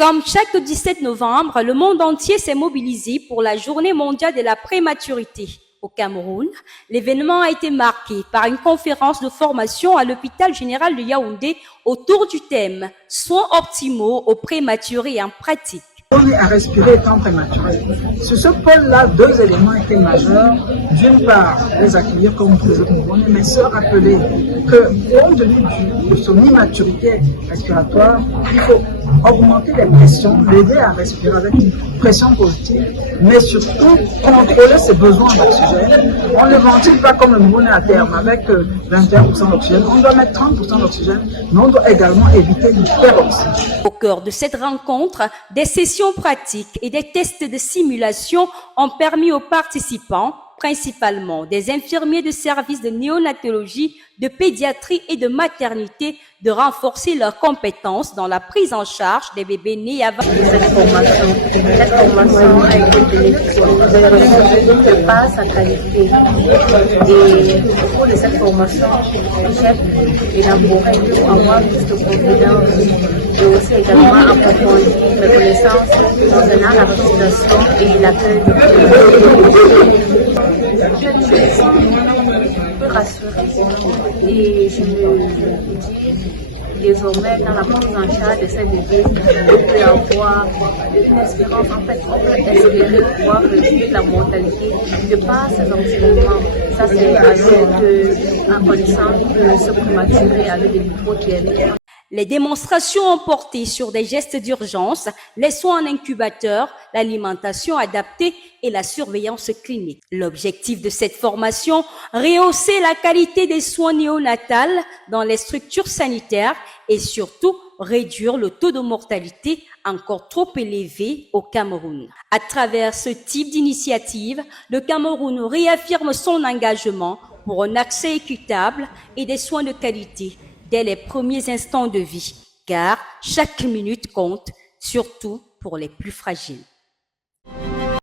Comme chaque 17 novembre, le monde entier s'est mobilisé pour la journée mondiale de la prématurité. Au Cameroun, l'événement a été marqué par une conférence de formation à l'hôpital général de Yaoundé autour du thème « Soins optimaux aux prématurés en pratique ». On est à respirer étant prématuré. Sur ce pôle-là, deux éléments étaient majeurs. D'une part, les accueillir comme vous êtes nouveau, mais se rappeler que, compte tenu de son immaturité respiratoire, il faut augmenter les pressions, l'aider à respirer avec une pression positive, mais surtout contrôler ses besoins d'oxygène. On ne ventile pas comme le nouveau-né à terme avec 21% d'oxygène. On doit mettre 30% d'oxygène, mais on doit également éviter l'hyperoxygène. Au cœur de cette rencontre, des sessions pratiques et des tests de simulation ont permis aux participants, principalement des infirmiers de services de néonatologie, de pédiatrie et de maternité, de renforcer leurs compétences dans la prise en charge des bébés nés avant. Cette formation a été bénéfique de par sa qualité. Et au cours de cette formation, j'ai élaboré pour avoir plus de compétences et aussi également approfondi mes connaissances concernant la respiration et l'accueil je me sens un peu rassurée et je me dis désormais dans la prise en charge de ces bébés, on peut avoir une espérance, en fait, on peut espérer pouvoir réduire la mortalité de par ces enseignements. Ça c'est en connaissant que ce prématuré avec des micros qui est né. Les démonstrations ont porté sur des gestes d'urgence, les soins en incubateur, l'alimentation adaptée et la surveillance clinique. L'objectif de cette formation, rehausser la qualité des soins néonatals dans les structures sanitaires et surtout réduire le taux de mortalité encore trop élevé au Cameroun. À travers ce type d'initiative, le Cameroun réaffirme son engagement pour un accès équitable et des soins de qualité dès les premiers instants de vie, car chaque minute compte, surtout pour les plus fragiles.